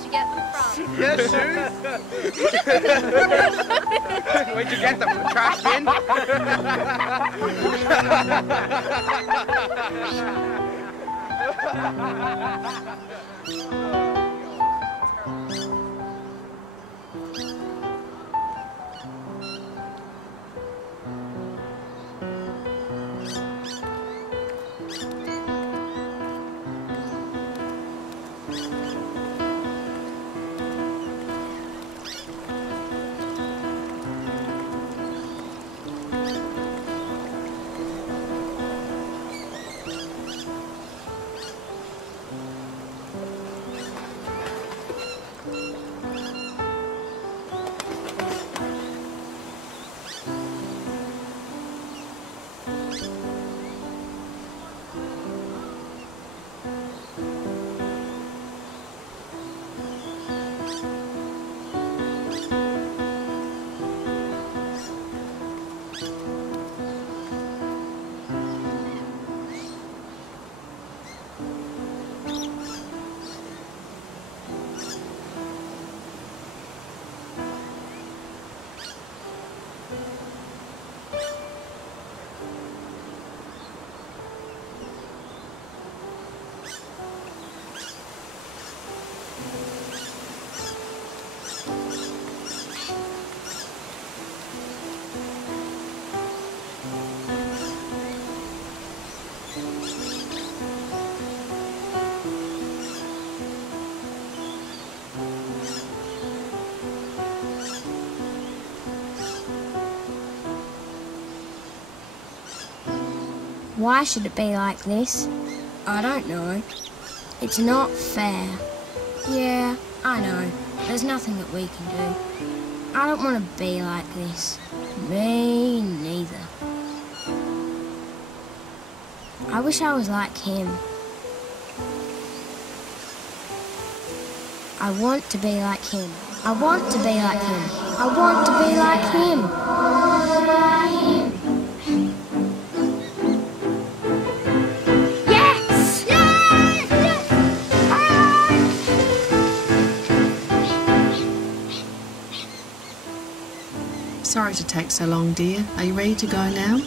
Where'd you get them from? Yeah, shoes. Where'd you get them? From the trash bin? Why should it be like this? I don't know. It's not fair. Yeah, I know. There's nothing that we can do. I don't want to be like this. Me neither. I wish I was like him. I want to be like him. I want to be like him. I want to be like him. Yes! Yes! Yes! Sorry to take so long, dear. Are you ready to go now?